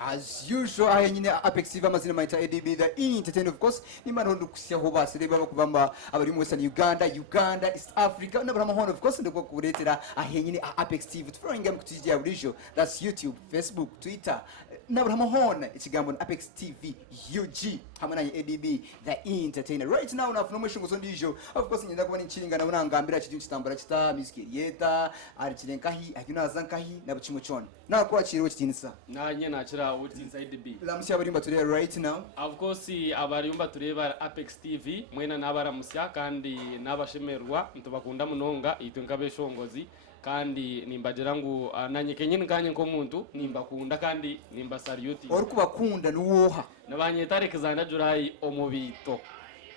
as usual ahe nyine Apex TV amazina maita ADB the entertainer of course nimana hondo kusiyaho base reba bakubamba abari mu Western Uganda East Africa n'abaramahoro of course ndiko kuretera ahe nyine Apex TV tufuringa mukutijya burijo that's YouTube Facebook Twitter n'abaramahoro ikigambo Apex TV UG hamwe na ADB the entertainer right now na funo mwishungo ndijo of course nyenda kubona inshinga na bunangambira kidi kitambara kita music yeta ari kirenkahi akina zankahi na bucimo chone na kwa chiro kitinisa na nye nakira uti inside B lamusya barimba turi right now of course abarimba tureba Apex TV mwena nabaramusya kandi nabashemerwa ntubakunda munonga itwe nkabeshongozi kandi nimbagira ngo nanye kenyine kanye ko muntu nimbakunda kandi nimba salute ori kubakunda nuwoha nabanye Tarek Zanda July omubito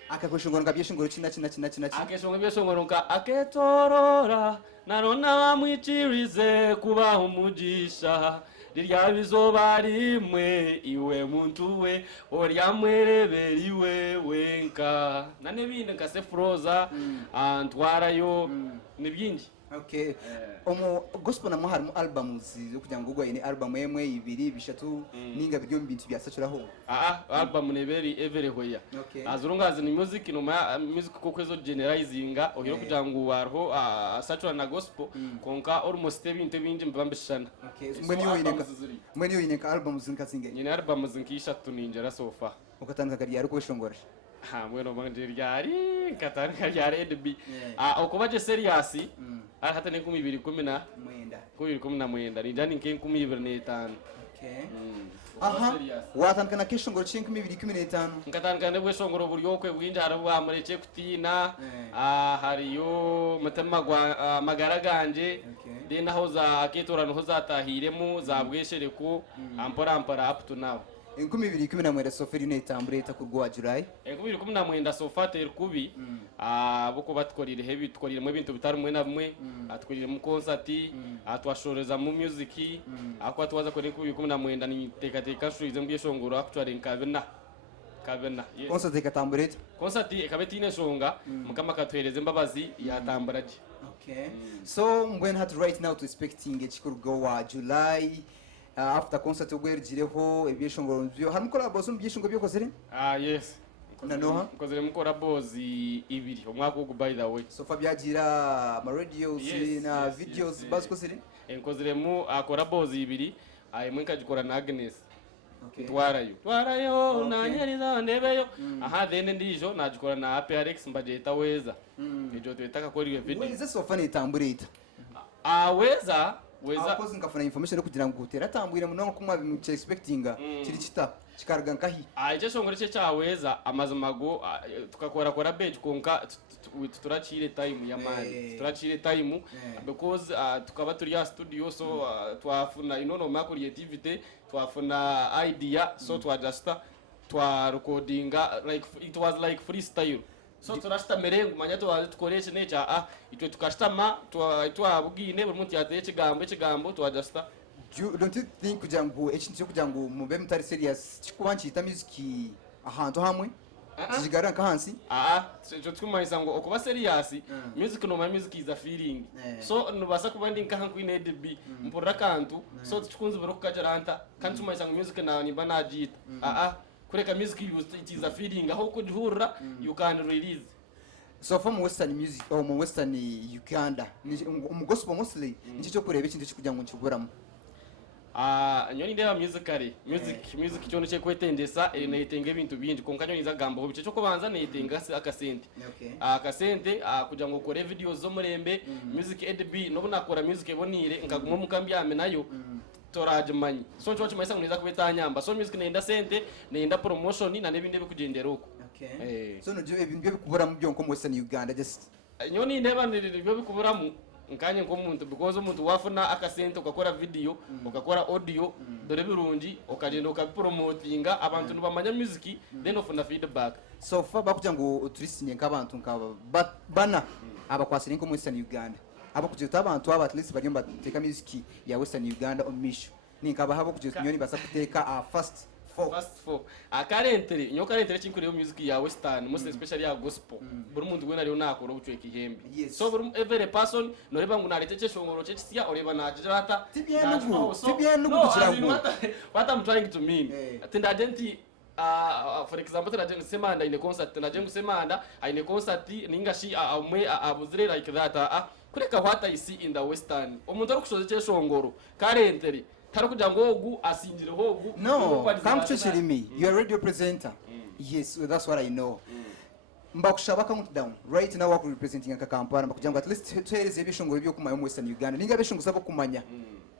akakoshongoro ngabyeshongoro kina akeshongoro byeshongoro ka aketorora narona bamwicirize kuba umugisha rirya bizoba rimwe iwe muntu we oryamwereberi we wenka nane binde nkase froza antwarayo nibyingi. Okay. Gospel na muhari mu albums zo kugira ngo ugwa ine album yemwe ibiri bishatu ninga biryo mbintu byasacuraho. Album neberi everywhere. Okay. Azurungazi ni music no music kokwezo generalizinga ohiro kugira ngo warho asacura na gospel konka almost ebintu binje mbambishana. Okay. Mweni yo ine ka albums zinkazinge. Nyine album zinkishatu ninjera sofa. Ukatanga kari yari kweshongora. Mweno manje ryari katanga ryari EDB. Okubaje serious hata ni 2010 mwenda 2010 nijani nke 2025. Okay. Aha watankana kishongoro 2015 nkatankana bweshongoro buryokwe bwinjara bwamureke kutina hariyo matema gwa magaraganje then aho za ketorano ho zatahiremo zabweshereko ampora up to now 2010 soferi netambure kurwa July 2010 sofate kubi buko batkorire hebi tkorire mu bintu bitari mwe na mwe atkorire mu concert atwashoreza mu music akwa twaza ko 2010 ni teka shuize mbiyeshongoro actually nkabena yes concert ikatambure concert ikabetine shonga mukama katwereze mbabazi yatambaraje. Okay. So when had right now to expecting ekikurwa July after concert ogwergireho ebyeshongoro byo harimo collabos byeshongo byo kozere yes nanoha kozere mu collabos ibiri umwaka wo by the way so fabyagira ma radios na videos bas kozere enkozere mu collabos ibiri ayimwe kajikora na Agnes. Okay. Twarayo nanyeriza ndebeyo then ndijo najikora na APRX mbajeta weza ejo twetaka ko riwe video weza sofa netambureta weza akoze ngafana information kugira ngo utera tambwire munongo kumwa bintu expectinga kiri kita kikarga nkahi ije shongore cye cyaweza amazumago tukakora page konka turacire time ya mani turacire time because tukaba turi ya studio so twafuna inono ma creativity twafuna idea so twajusta twa recordinga like it was like freestyle so turashita merengo manya tukoresha necha itwe tukashitama twabugine buri muntu yateye ikigambo twajusta. Don't you think kugira ngo ekintu kugira ngo mube mutari serious kikubanchita music ahantu hamwe zigara nkahansi cyo twumanyisa ngo okuba serious music no music is a feeling so nubasa kubandi nkaha ku EDB mpora kantu so tukunze bero kukajaranta kandi tumanyisa ngo music na nimba najita kureka music it is a feeling aho kujhurra you can release. So from Western music or mu Western Uganda mu gospel mostly nico kureba ikintu kugira ngo nkiburamo nyoni ndeba music cyo nce kwetendesa nayitenge ibintu byinji konka nyoni zagambo bice cyo kubanza nayitenga akasente akasente kugira ngo kore videos zo murembe music EDB no bunakora music ebonire nkaguma mukambi yame nayo torajmanyi so cyo cyimasa neza kubetanyamba so music nenda sente nenda promotion na nebinde bikugendera uko. Okay. So no je ibintu byo bikubura mu byonko mu Western Uganda just nyoni ndeba byo bikubura mu nkanye nk'omuntu because umuntu wafuna akasente ukakora video ukakora audio dore birungi ukagenda ukapromotinga abantu bamanya music then ofuna feedback so fa bakugira ngo uturisinye nk'abantu nkaba bana abakwasira nko mu Western Uganda abakugira abantu aba at least bari bateka music ya Western Uganda on mission ni nkaba habo kugira nyoni basa kuteka first first four currently nyo currently chinkuri yo music ya western most especially ya gospel buri muntu gwe nari nakora ubucweka ihembe Yes. so buri every person noreba ngo narete cyeshongoro cyesiya oreba najirata Tibyen nugu kukirango. what I'm trying to mean Eh. atinda agenti for example turaje ngusemanda ine concert naje ngusemanda ine concert ningashi amwe abuzire like that kureka what I see in the western umuntu ari kushoza cyeshongoro currently tari kugira ngo ogu asingire hogu No, come to Chirimi. You're a radio presenter. Yes, well, that's what I know. Mbakushaba count down. Right now wako representing aka Kampala mbakugira ngo at least tuhereze ibishongoro byo kumanya mu Western Uganda. Ninga bishongo sabo kumanya.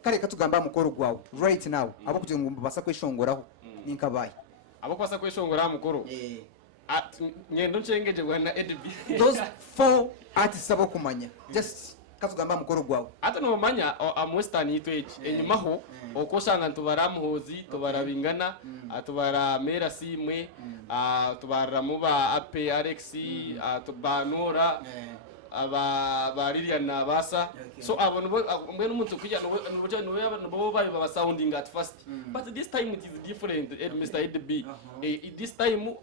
Kare katugamba mukoro gwawe. Right now abo kugira ngo basa kwishongoraho. Ninkabaye. abo kwasa kwishongora mukuru ngendo ncengeje bwana EDB Those 4 artists abo kumanya. Just katugamba mukoro gwawe. ata no manya am western yitweje enyuma ho okoshanga ntubara muhozi tubara bingana atubara mera simwe tubara muba ape Alex tubanora aba Lilian basa so abantu mwe n'umuntu kujya no bayo baba sounding at first but this time it is different Mr. EDB this time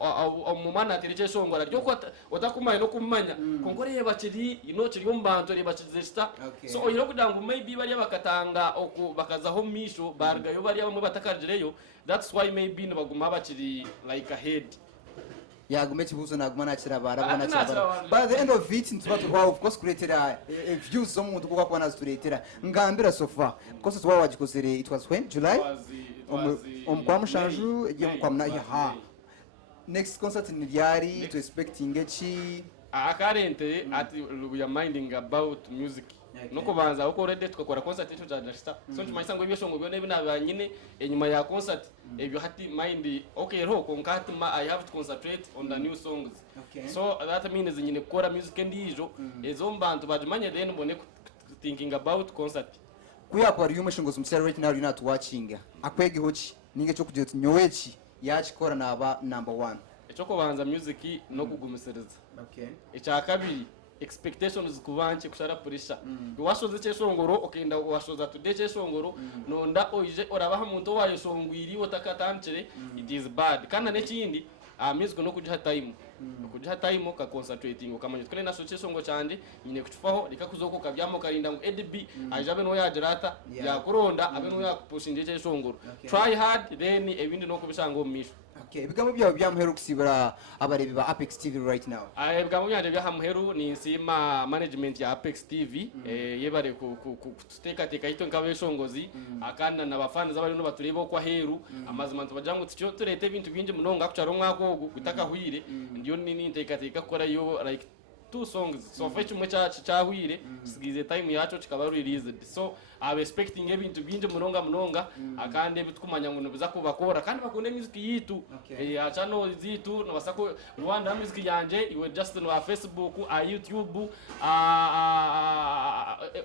umumana atirije shongora ryo ko otakumanya no kumanya kongore yebakiri kiri umbanzo rebakizesta so oyiro kudango maybe bari bakatanga bakazaho misho bargayo bari bamwe batakarireyo that's why maybe baguma bakiri like ahead yagume kibuzo naguma nakira barabona cyabara by the end of it ntubatu wow of course created views zo muntu kuko kwana studietera ngambira so far because twa wagikozere it was when July kwa mushanju igiye kwa mna ha next concert ni ryari to expecting echi currently we are minding about music no kubanza uko already tukakora concert echo just so tumanyisa ngo ibyo ngo byo nabanyine enyuma ya concert ebyo hati mind okay ro konkati I have to concentrate on the new songs so that means nyine kora music ndijo ezo mbantu bajimanye then mbone thinking about concert kuyakwa riyo mushingo zumsera right now you're not watching akwege hochi ninge cyo kugira tunyowechi yachikora naba number 1 echo kubanza music no kugumisereza echa kabiri expectations kubanche kushara purisha washoze cyeshongoro okenda washoza today cyeshongoro nonda oije orabaha muntu wayo shongwiri wotakatanchere it is bad kana nekindi music no kujiha time ka concentrating ukamanya tukale naso cyeshongo cyanje nyine kutufaho likakuzoko kabyamo karinda ngo EDB ajabe no yajerata yakuronda abe no yakupushinje cyeshongoro try hard then ebindi no kubishango misho bigambo byawe byamuheru kusibira abarebi ba Apex TV right now bigambo byanje byahamuheru ni nsima management ya Apex TV yebare kuteka hito nkabeshongozi akanda nabafana zabari no batureba kwa heru amazima tubajangu tcyo turete ibintu binje munonga kucaro mwako gutaka hwire ndiyo nini nteka kora yo like 2 songs so fechu mwecha chahwire sigize time yacho kikaba released so I'm expecting ebintu binje munonga akande bitkumanya ngo biza kubakora kandi bakunde music yitu achano zitu no basako Rwanda music yanje iwe just no Facebook YouTube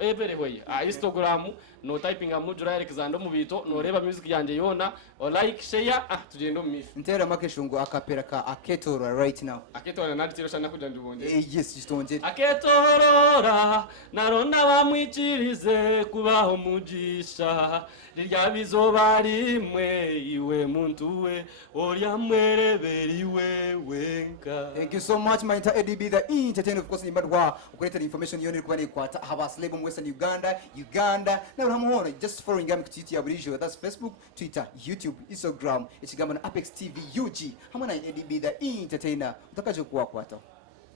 everywhere Instagram no typing amujura Alexander mubito no reba music yanje yona o like share tugende mu misho ntera makeshungu akapera ka aketora right now aketora naditiro shana kuja ndibonje yes gistonje aketorora naronda bamwikirize kuba umugisha rirya bizoba rimwe iwe muntu we orya mwereberiwe wenka. Thank you so much my EDB the entertainer of course ni badwa ukuleta information yone kuba ni kwata habas label mu Western Uganda na uramuhona just following am kutiti ya burijo that's Facebook Twitter YouTube Instagram ikigamba na Apex TV UG hamwe na EDB the entertainer utakaje kuwa kwata